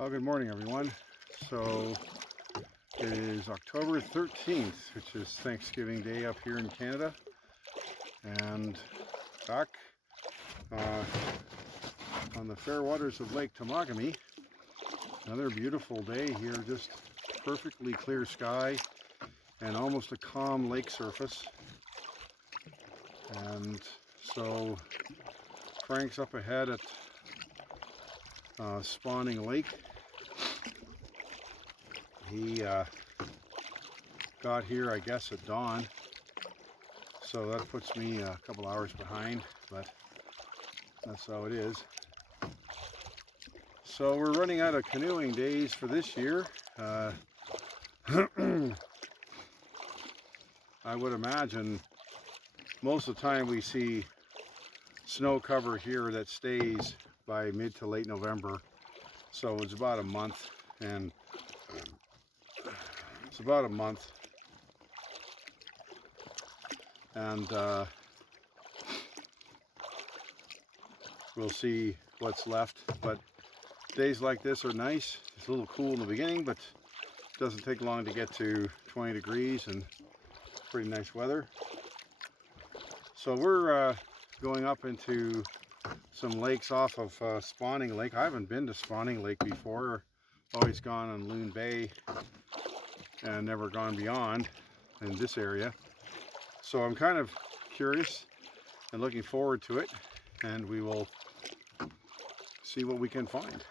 Well, good morning, everyone. So it is October 13th, which is Thanksgiving Day up here in Canada, and back on the fair waters of Lake Temagami. Another beautiful day here, just perfectly clear sky and almost a calm lake surface. And so Frank's up ahead at Spawning Lake. He got here, I guess, at dawn, so that puts me a couple hours behind, but that's how it is. So we're running out of canoeing days for this year. I would imagine most of the time we see snow cover here that stays by mid to late November, so it's about a month, and we'll see what's left. But days like this are nice. It's a little cool in the beginning, but it doesn't take long to get to 20 degrees and pretty nice weather. So we're going up into some lakes off of Spawning Lake. I haven't been to Spawning Lake before. Always gone on Loon Bay and never gone beyond in this area. So I'm kind of curious and looking forward to it, and we will see what we can find.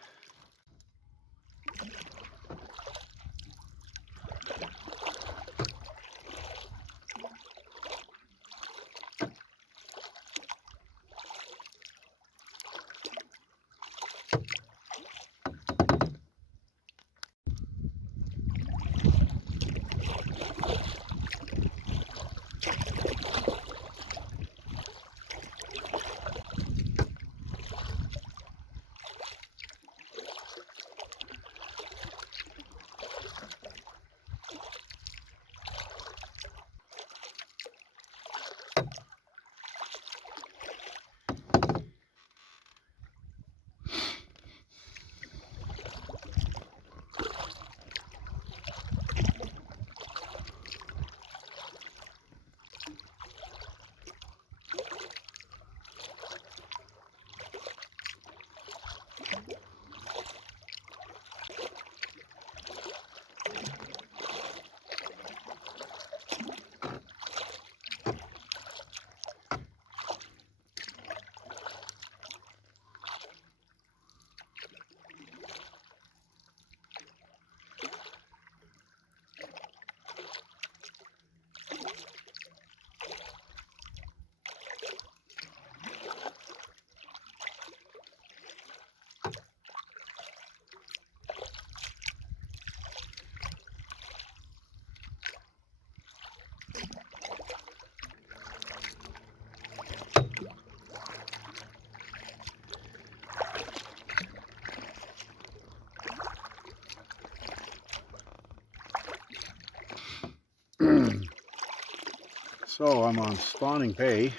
So I'm on Spawning Bay.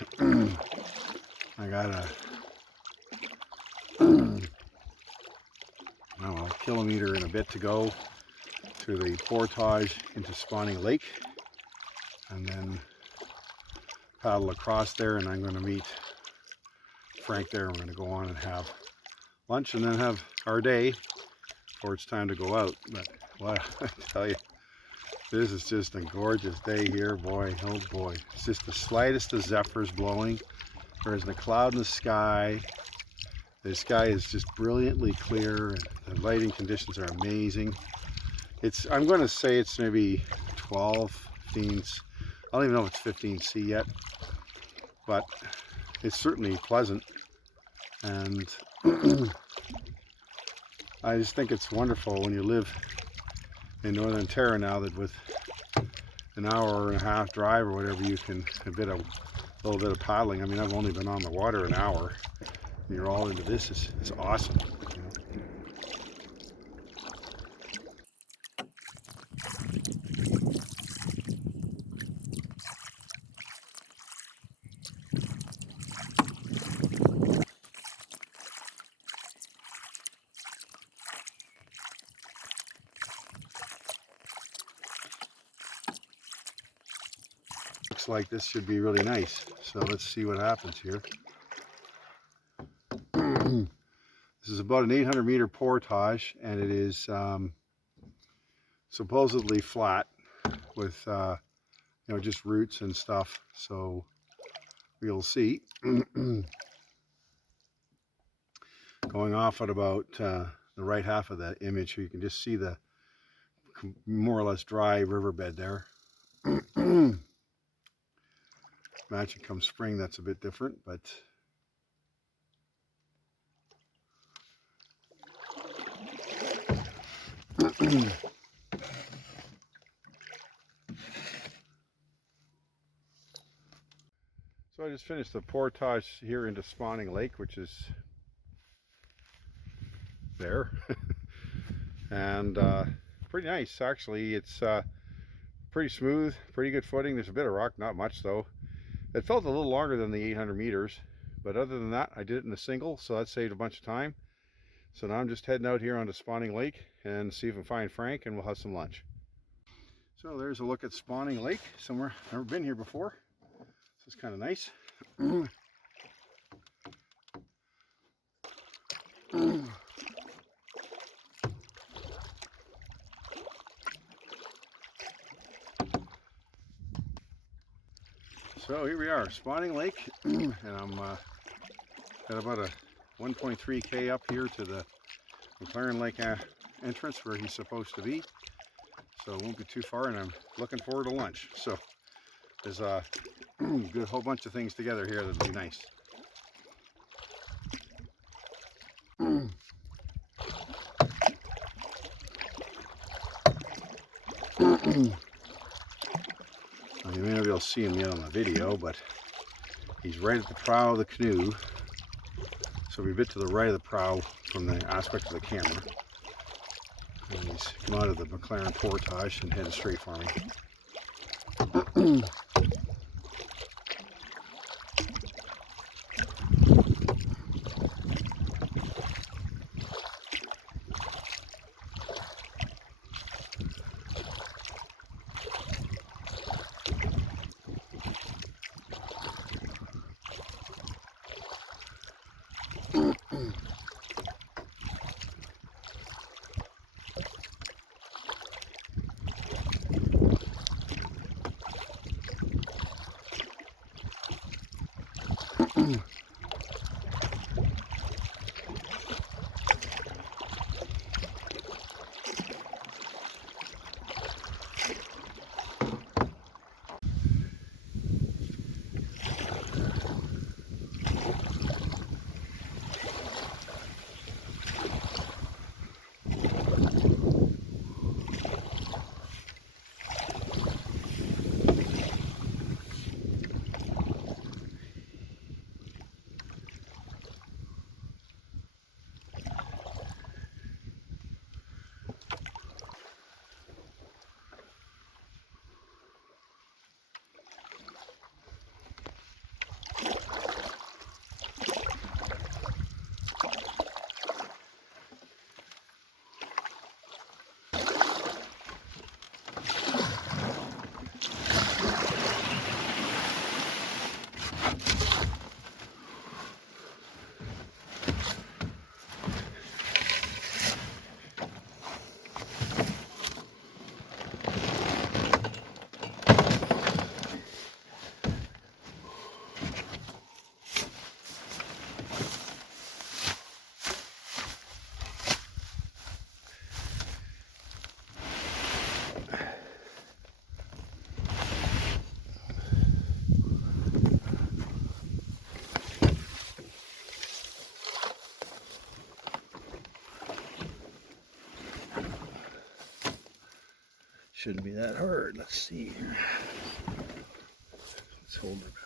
I got a kilometer and a bit to go to the portage into Spawning Lake, and then paddle across there, and I'm going to meet Frank there. We're going to go on and have lunch and then have our day before it's time to go out. But well, I tell you, this is just a gorgeous day here, boy. Oh boy. It's just the slightest of zephyrs blowing. There isn't a cloud in the sky. The sky is just brilliantly clear, and the lighting conditions are amazing. I'm going to say it's maybe 12, 15, I don't even know if it's 15C yet, but it's certainly pleasant. And I just think it's wonderful when you live in Northern Ontario now, that with an hour and a half drive or whatever, you can a little bit of paddling. I mean, I've only been on the water an hour, and you're all into this. It's awesome. You know? looks like this should be really nice. So let's see what happens here. This is about an 800 meter portage, and it is supposedly flat with you know, just roots and stuff. So we'll see. Going off at about the right half of that image here, you can just see the more or less dry riverbed there. Magic come spring, that's a bit different, but so I just finished the portage here into Spawning Lake, which is there. And pretty nice actually. It's pretty smooth, pretty good footing. There's a bit of rock, not much though. It felt a little longer than the 800 meters, but other than that, I did it in a single, so that saved a bunch of time. So now I'm just heading out here onto Spawning Lake and see if I can find Frank, and we'll have some lunch. So there's a look at Spawning Lake, somewhere I've never been here before. So it's kind of nice. So here we are, Spawning Lake, and I'm got about a 1.3K up here to the McLaren Lake entrance where he's supposed to be. So it won't be too far, and I'm looking forward to lunch. So there's a good whole bunch of things together here that'll be nice. You may not be able to see him yet on the video, but he's right at the prow of the canoe. So we're a bit to the right of the prow from the aspect of the camera. And he's come out of the McLaren portage and headed straight for me. Shouldn't be that hard. Let's see here. Let's hold her back.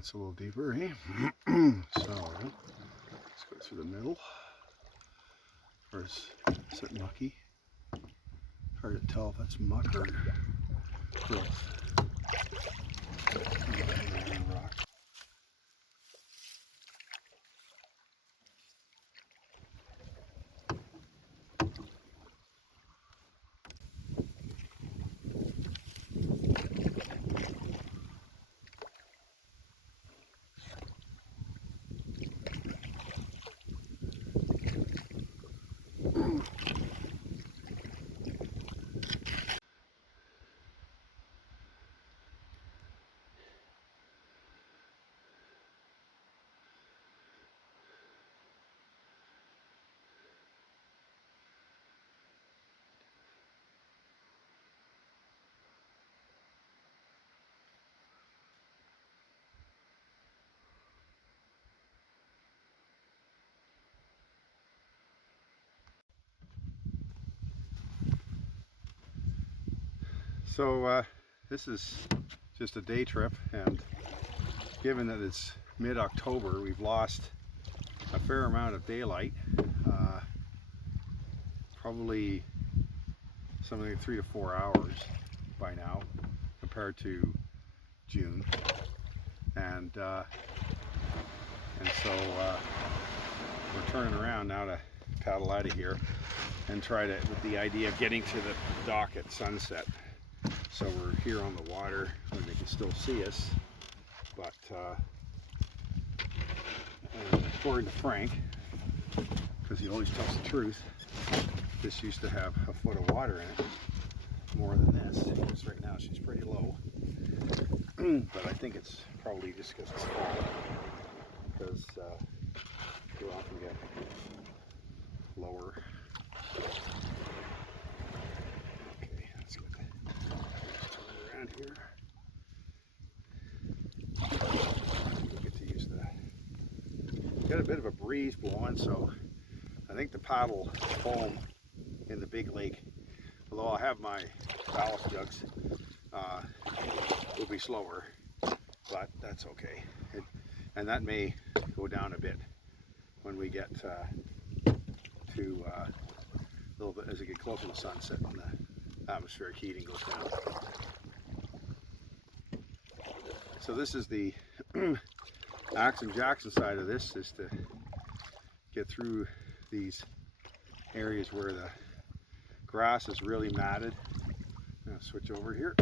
that's a little deeper, eh? So let's go through the middle. Or is it mucky? Hard to tell if that's muck or growth. Rock. So this is just a day trip, and given that it's mid-October, we've lost a fair amount of daylight, probably something like 3 to 4 hours by now compared to June, and so we're turning around now to paddle out of here and try to, with the idea of getting to the dock at sunset. So we're here on the water where they can still see us, but according to Frank, because he always tells the truth, this used to have a foot of water in it, more than this, because right now she's pretty low. But I think it's probably just because it's fall, because you often get lower. Okay, let's go turn around here. We'll get to use the, got a bit of a breeze blowing, so I think the paddle home in the big lake, although I'll have my ballast jugs, will be slower, but that's okay. And that may go down a bit when we get to a little bit as we get closer to sunset and the atmospheric heating goes down. So this is the Axum Jackson side of this, is to get through these areas where the grass is really matted. I'm gonna switch over here,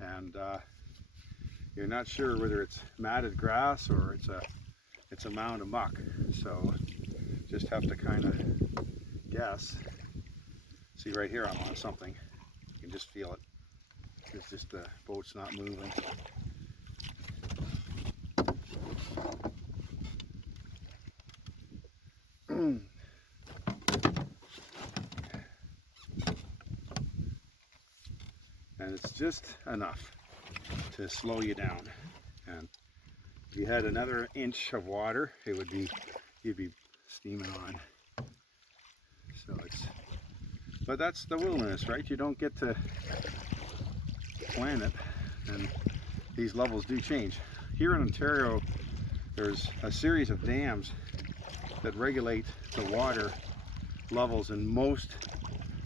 and you're not sure whether it's matted grass or it's a mound of muck, so just have to kind of guess. See, right here I'm on something, you can just feel it. It's just the boat's not moving. And it's just enough to slow you down. And if you had another inch of water, it would be, you'd be steaming on. So it's, but that's the wilderness, right? You don't get to plan it, and these levels do change. Here in Ontario, there's a series of dams that regulate the water levels in most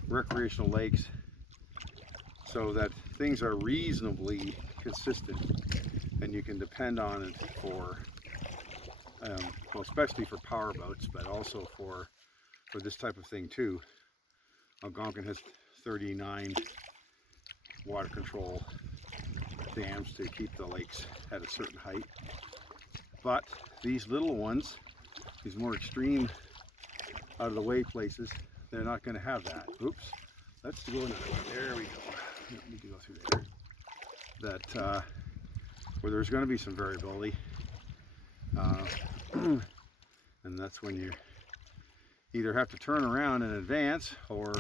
recreational lakes, so that things are reasonably consistent and you can depend on it for, well, especially for power boats, but also for this type of thing too. Algonquin has 39 water control dams to keep the lakes at a certain height. But these little ones, these more extreme out of the way places, they're not going to have that. Oops, let's go another one. There we go. You don't need to go through there. That where there's going to be some variability, and that's when you either have to turn around in advance or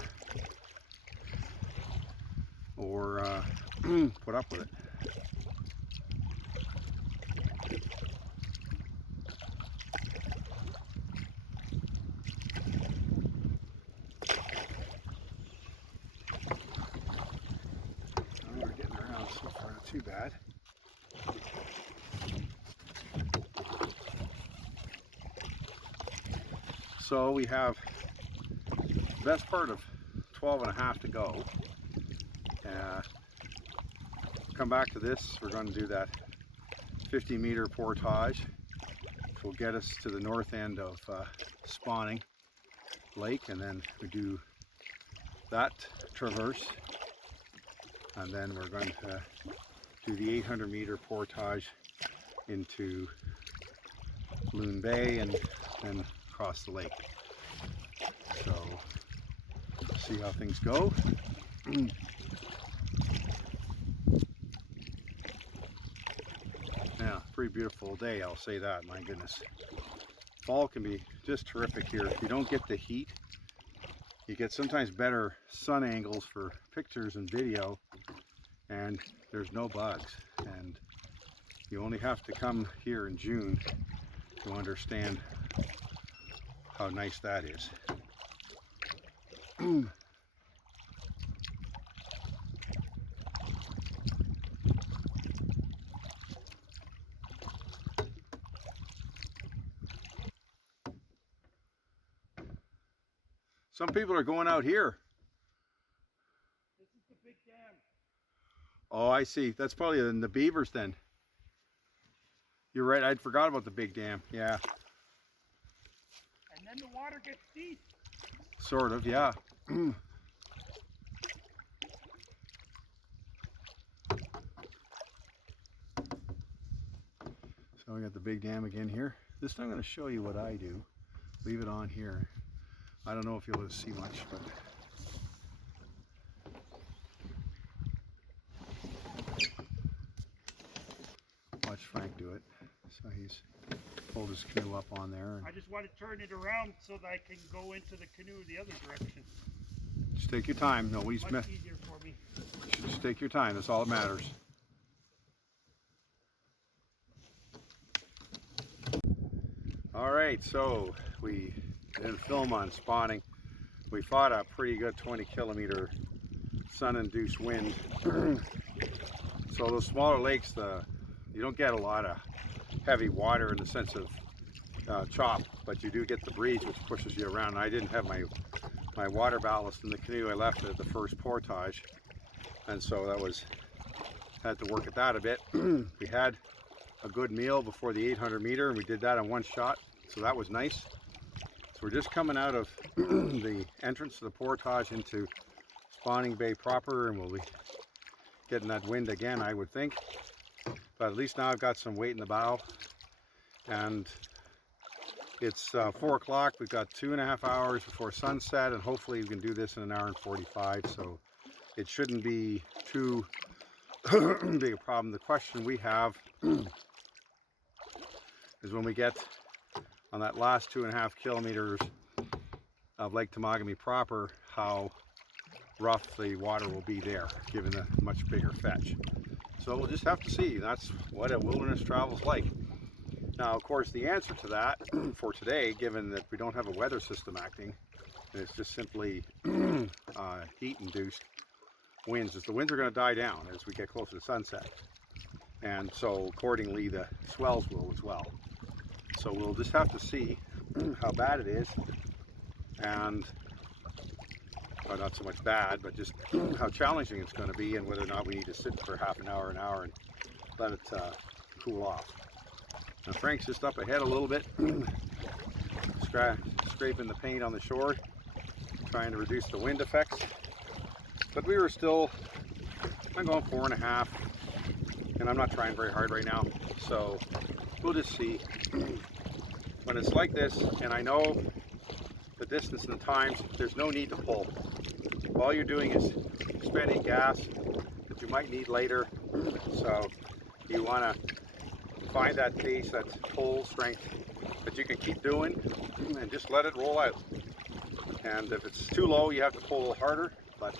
put up with it. We're getting around so far, not too bad. So we have the best part of 12 and a half to go. Come back to this. We're going to do that 50-meter portage, which will get us to the north end of Spawning Lake, and then we do that traverse, and then we're going to do the 800-meter portage into Loon Bay and then across the lake. So see how things go. Yeah, pretty beautiful day, I'll say that. My goodness, fall can be just terrific here. If you don't get the heat, you get sometimes better sun angles for pictures and video, and there's no bugs. And you only have to come here in June to understand how nice that is. Some people are going out here. This is the big dam. Oh, I see. That's probably in the beavers then. You're right, I'd forgot about the big dam. Yeah. And then the water gets deep. Sort of, yeah. So we got the big dam again here. This time I'm going to show you what I do. Leave it on here. I don't know if you'll see much, but watch Frank do it. So he's pulled his canoe up on there. And I just want to turn it around so that I can go into the canoe the other direction. just take your time. Nobody's Much easier for me. Just take your time. That's all that matters. All right, so we didn't film on spawning. We fought a pretty good 20-kilometer sun-induced wind. So those smaller lakes, you don't get a lot of heavy water in the sense of chop, but you do get the breeze, which pushes you around. I didn't have my water ballast in the canoe. I left it at the first portage, and so had to work at that a bit. We had a good meal before the 800-meter, and we did that in one shot, so that was nice. So we're just coming out of the entrance to the portage into Spawning Bay proper, and we'll be getting that wind again, I would think. But at least now I've got some weight in the bow, and it's 4 o'clock. We've got 2.5 hours before sunset, and hopefully we can do this in 1 hour and 45, so it shouldn't be too big a problem. The question we have is when we get on that last 2.5 kilometers of Lake Temagami proper, how rough the water will be there, given the much bigger fetch. So we'll just have to see. That's what a wilderness travel's like. Now, of course, the answer to that for today, given that we don't have a weather system acting, and it's just simply heat-induced winds, is the winds are going to die down as we get closer to sunset. And so accordingly, the swells will as well. So we'll just have to see how bad it is, and well, not so much bad, but just how challenging it's going to be, and whether or not we need to sit for half an hour, and let it cool off. Now Frank's just up ahead a little bit, scraping the paint on the shore, trying to reduce the wind effects. But we were still, I'm going 4.5, and I'm not trying very hard right now. So we'll just see. When it's like this, and I know the distance and the times, there's no need to pull. All you're doing is expending gas that you might need later. So you want to find that pace, that pull strength that you can keep doing, and just let it roll out. And if it's too low, you have to pull a little harder, but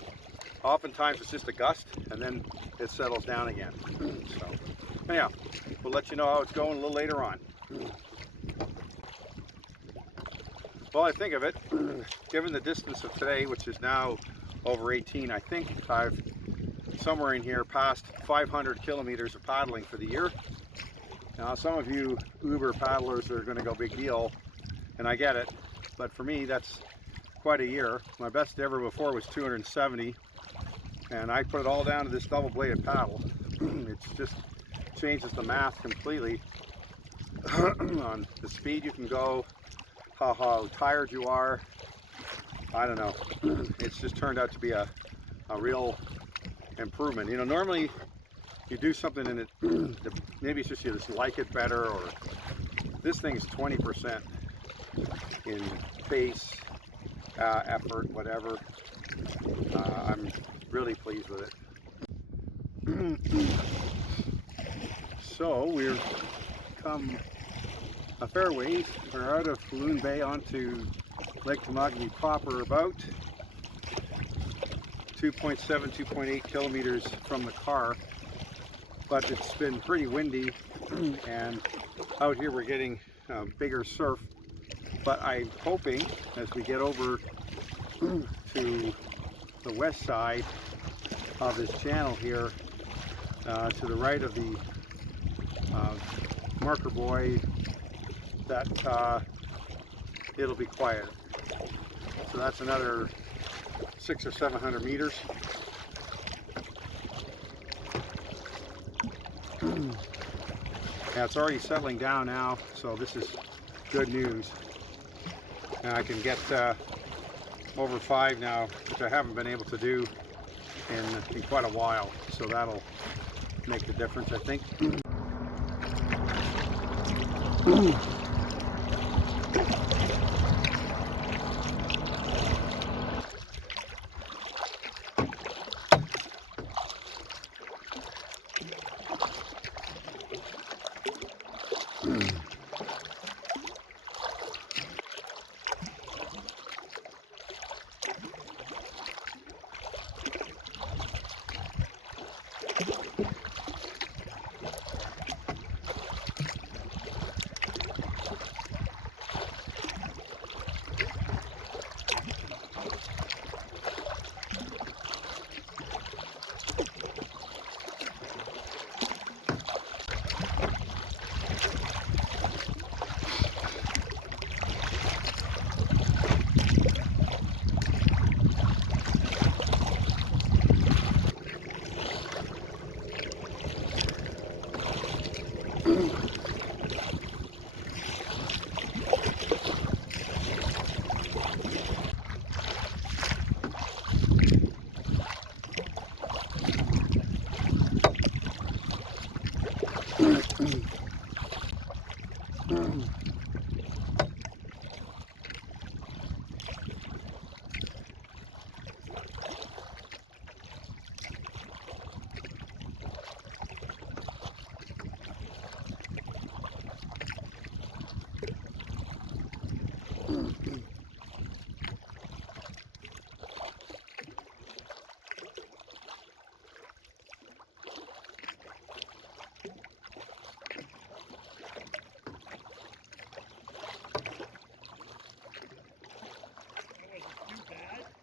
oftentimes it's just a gust, and then it settles down again. So anyhow, we'll let you know how it's going a little later on. Well, I think of it, given the distance of today, which is now over 18, I think I've somewhere in here past 500 kilometers of paddling for the year. Now, some of you Uber paddlers are going to go big deal, and I get it, but for me that's quite a year. My best ever before was 270, and I put it all down to this double-bladed paddle. It's just changes the math completely on the speed you can go, how tired you are. I don't know. It's just turned out to be a real improvement. You know, normally you do something and it maybe it's just you just like it better, or this thing's 20% in pace, effort, whatever. I'm really pleased with it. So we've come a fair ways. We're out of Loon Bay onto Lake Temagami proper, about 2.7, 2.8 kilometers from the car, but it's been pretty windy and out here we're getting bigger surf, but I'm hoping as we get over to the west side of this channel here, to the right of the marker buoy, that it'll be quieter. So that's another 600 or 700 meters. Yeah, it's already settling down now, so this is good news. And I can get over 5 now, which I haven't been able to do in quite a while. So that'll make the difference, I think.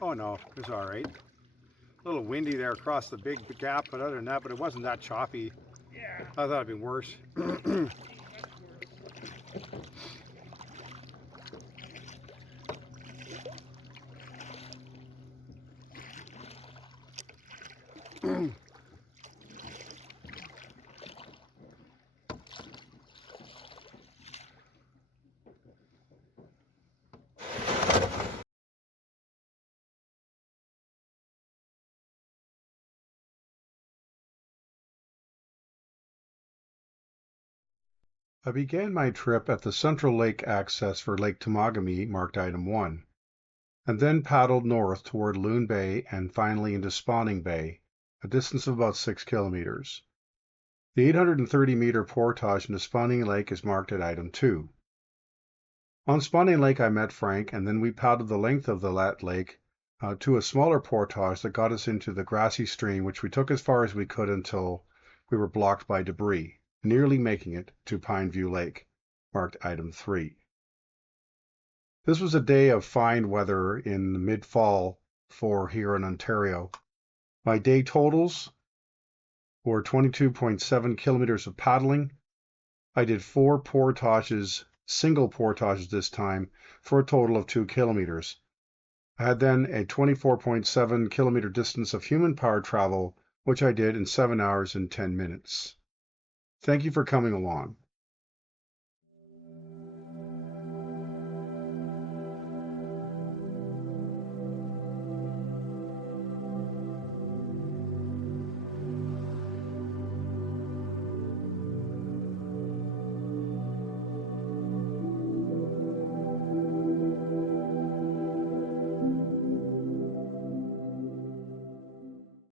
Oh no, it was all right. A little windy there across the big gap, but other than that, but it wasn't that choppy. Yeah. I thought it'd been worse. I began my trip at the Central Lake access for Lake Temagami, marked item 1, and then paddled north toward Loon Bay and finally into Spawning Bay, a distance of about 6 kilometers. The 830-meter portage into Spawning Lake is marked at item 2. On Spawning Lake I met Frank, and then we paddled the length of the lake to a smaller portage that got us into the Grassy stream, which we took as far as we could until we were blocked by debris, nearly making it to Pineview Lake, marked item 3. This was a day of fine weather in mid-fall for here in Ontario. My day totals were 22.7 kilometers of paddling. I did 4 portages single portages this time for a total of 2 kilometers. I had then a 24.7 kilometer distance of human powered travel, which I did in 7 hours and 10 minutes. Thank you for coming along.